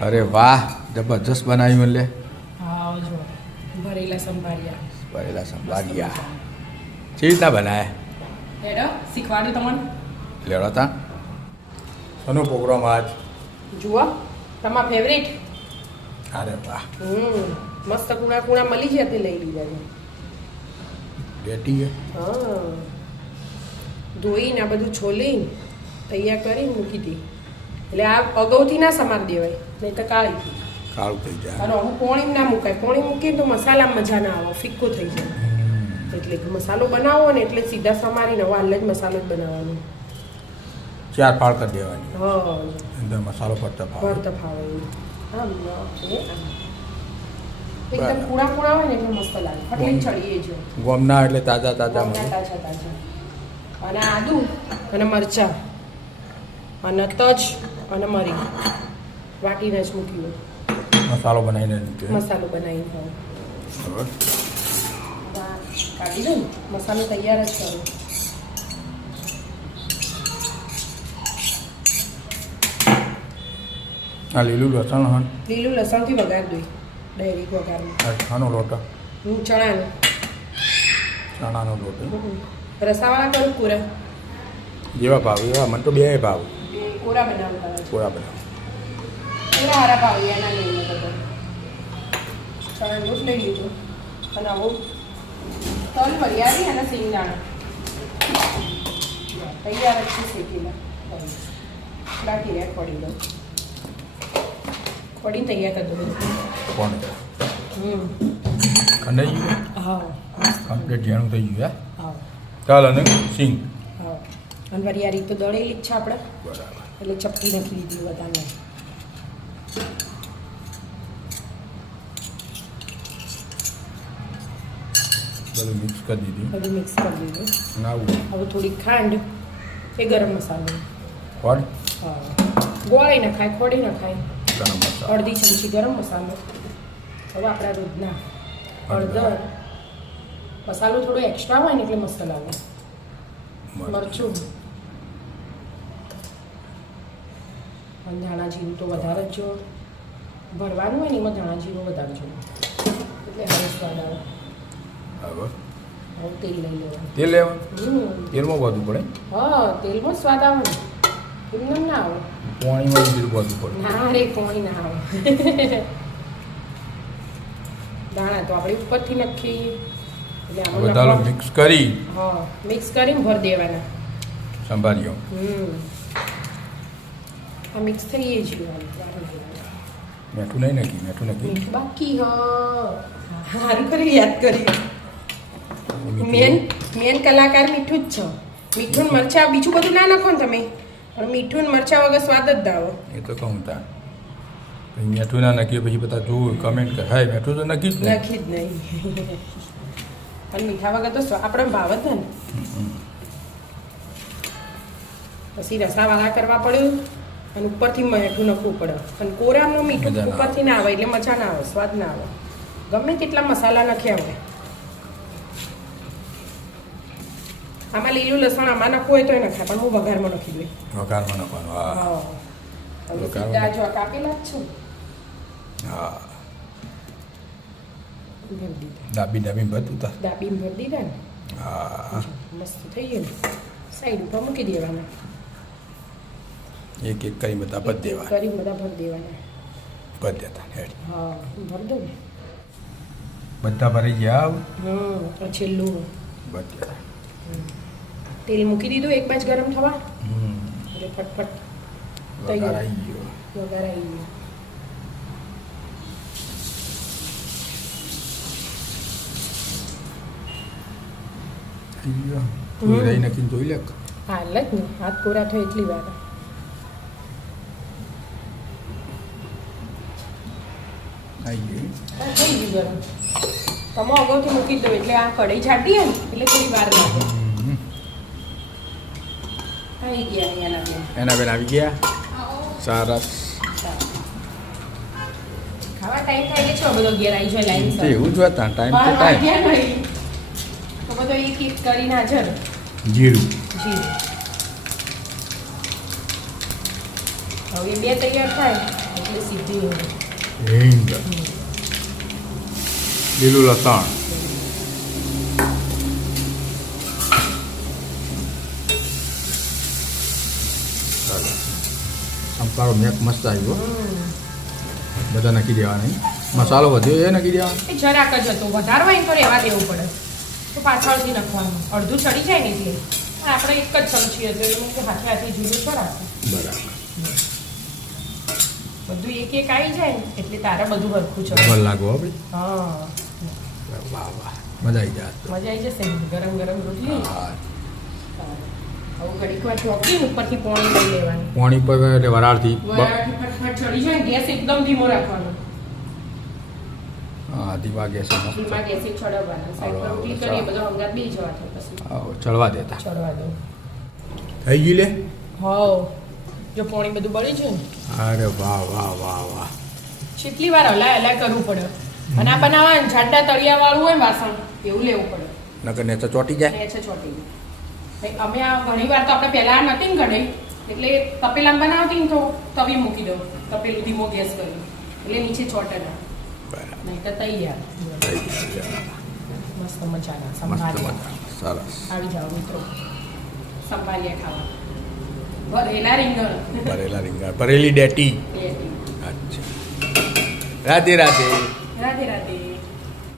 અરે વાહ જબરજસ્ત બનાવ્યું એટલે ભરેલા સંભાળ્યા ભરેલા સંભાળ્યા કેવી રીતના બનાયા શીખવાડું તમને. લેવડો તા. શનો પ્રોગ્રામ આજ? જુઓ તમારા ફેવરેટ અરે વાહ. હમ મસ્ત કુણા કુણા મળી જાય તે લઈ લીધા છે. બેટી હે? હા. ધોઈને આ બધું છોલીને તૈયાર કરીને મૂકી હતી એટલે આ અગાઉથી ના સમારી દેવાય નહીં તો કાળી કાળું થઈ જાય. અને હું પોણી ના મુકાય. પોણી મૂકીએ તો મસાલા મજા ના આવે ફિક્કો થઈ જાય. એટલે મસાલો બનાવો ને એટલે સીધા સમારીને હવે હાલ જ મસાલો જ બનાવવાનો. ચાર ફાળ કરી દેવાની. હા. અંદર મસાલો પડતો ફાળ ભરત ફાવે. આમ. એકદમ હોય ને એટલે મસ્ત લાગે. ફટલી ચડીએ જો. ગોમના એટલે તાજા તાજા તાજા તાજા. અને આદુ અને મરચા. અને તજ. અને મરી વાટીને જ મૂક્યું મસાલો બનાવીને મસાલો બનાવીને આ કાઢી દો ને? મસાલો તૈયાર જ કરું. આ લીલું લસણ હન. લીલું લસણથી વઘાર દઈ ડેરી વઘારમાં. ખાનો લોટો. હું ચણાનો. ચણાનો લોટ. રસાવાળા કરું પૂરા? જેવા ભાવ એવા મને તો બે ભાવ. કોરા બનાવતા હોય. કોરા બનાવ? કોરા હારા ભાવ એના લઈને બધા ચણા લોટ લઈ લીધો. અને આવો તલ વરિયાળી અને સિંગદાણા. તૈયાર જ છે શેકેલા બાકી રહ્યા પડી દો પડી તૈયાર કરી દો કોણ હમ. ખંડાઈ ગયું હા. કમ્પ્લીટ જેણું થઈ ગયું હા? ચાલ અને સિંગ. હા. અને વરિયાળી તો દળેલી જ છે આપણે બરાબર. એટલે ચપટી નાખી દીધી બધાને. બધું મિક્સ કરી દીધું. બધું મિક્સ કરી દીધું. હવે થોડી ખાંડ એ ગરમ મસાલો. ખોડ? હા. ન ખાય ખોડી ગરમ મસાલો. અડધી ચમચી ગરમ મસાલો. હવે આપણા દૂધના હળદર. મસાલો થોડો એક્સ્ટ્રા હોય ને એટલે મસ્ત લાગે મરચું. અને ધાણા જીરું તો વધારે જ જો ભરવાનું હોય ને એમાં ધાણા જીરું વધારે જો એટલે હવે સ્વાદ આવે. હવે તેલ લઈ લેવાનું. તેલ લેવાનું? તેલમાં વધુ પડે? હા તેલમાં સ્વાદ આવે એમને ના આવે. પાણીમાં વધુ પડે. ના રે પોણી ના આવે. દાણા તો આપણે ઉપરથી નખી. એટલે બધા મિક્સ કરી. હા મિક્સ કરીને ભર દેવાના. સંભાળ્યો. હમ. આ મિક્સ થઈ ગયું મીઠું નહીં નાખી મીઠું નાખી. બાકી હા. સારું કરી યાદ કરી. મેન મેન કલાકાર મીઠું જ છે. મીઠું મરચા બીજું બધું ના નાખો ને તમે. પણ મીઠું મરચા વગર સ્વાદ જ આવે એ તો કહું તા મીઠું ના નાખીએ પછી બધા જોવું કમેન્ટ કરે. હાય મીઠું તો નાખી જ નાખી જ નહીં. પણ મીઠા વગર તો આપણે ભાવ જ ને. પછી રસાવાળા કરવા પડ્યું. અને ઉપરથી મીઠું નાખવું પડે. અને કોરામાં મીઠું ઉપરથી ના આવે એટલે મજા ના આવે સ્વાદ ના આવે. ગમે તેટલા મસાલા નાખ્યા આવે આમાં લીલું લસણ આમાં નાખવું હોય તો એ નખાય પણ હું વઘારમાં નાખી દઉં. વઘારમાં નાખવાનું હા. સીધા જો કાપેલા જ છે. હા. ડાબી ડાબી બધું તા ડાબીને ભરી દીધા ને? હા. મસ્ત થઈ ગયું. સાઈડ ઉપર મૂકી દેવાના. એક એક કરી બધા બધ દેવા કરી બધા ભરી દેવાના. ભરી દેતા હેડ. હા ભરી દો ને. બધા ભરી ગયા હમ છેલ્લું. બધ દેતા તેલ મૂકી દીધું એક બાજ ગરમ થવા? એટલે ફટફટ વઘાર આવી ગયો. વઘાર આવી ગયો. થઈ ગયો. જોઈ લે. હાલ જ ને હાથ કોરા થાય એટલી વાર. ગયું થઈ ગયું ગરમ તમે અગાઉથી મૂકી દો એટલે આ કઢાઈ છાટી ને એટલે થોડી વાર લાગે. આવી ગયા એના બેન. આવી ગયા? સરસ. ખાવા ટાઈમ થાય એટલે છો બધો ઘેર આવી જાય લાઈન તો એવું જ હતા ટાઈમ તો ટાઈમ તો બધો એક એક કરીને હાજર. જીરું. જી હવે બે તૈયાર થાય એટલે સીધી હિંગ લીલું લસણ સંપારો મેક મસ્ત આવ્યો બધા નાખી દેવાના નહીં મસાલો વધ્યો એ નાખી દેવાનો જરાક જ હતો વધારે હોય ને તો રહેવા દેવું પડે તો પાછળથી નાખવાનું અડધું ચડી જાય ને એટલે આપણે એક જ ચમચી હતું એટલે હાથે હાથે જુદું છો બરાબર બધું એક એક આવી જાય ને એટલે તારે બધું હરખું છે ભલ લાગો આપણે હા. વાહ વાહ મજા આવી જાય મજા આવી જશે ગરમ ગરમ રોટલી. હા હવે ઘડીક વાર ચોકીને ઉપરથી પોણી લઈ લેવાની. પાણી પર એટલે વરાળથી વરાળથી ફટફટ ચડી જાય ગેસ એકદમ ધીમો રાખવાનો. હા ધીમા ગેસ ધીમા ગેસે ચડવવાના. સાઈડ પર રોટલી કરીએ બધો હંગાત બે જવા પછી. ચડવા દેતા. ચડવા દો. થઈ ગઈ લે? હવ. જો પોણી બધું બળી છે ને? અરે વાહ વાહ વાહ વાહ. કેટલી વાર હલાય હલાય કરવું પડે. અને આ બનાવવાનું જાડા તળિયા વાળું હોય વાસણ એવું લેવું પડે. નકર ને તો ચોટી જાય. ને છે ચોટી જાય. અમે આ ઘણી વાર તો આપણે પહેલા નથી ને ઘડે એટલે તપેલામાં બનાવતી ને તો તવી મૂકી દઉં. તપેલું ધીમો ગેસ કર્યો એટલે નીચે ચોટે ના નહીં તો તૈયાર. મસ્ત મજાના. સંભાળ્યા સરસ. આવી જાઓ મિત્રો. સંભાળ્યા ખાવા. ભરેલા રીંગણ ભરેલા રીંગણ ભરેલી ડેટી. અચ્છા. રાધે રાધે. રાધે રાધે.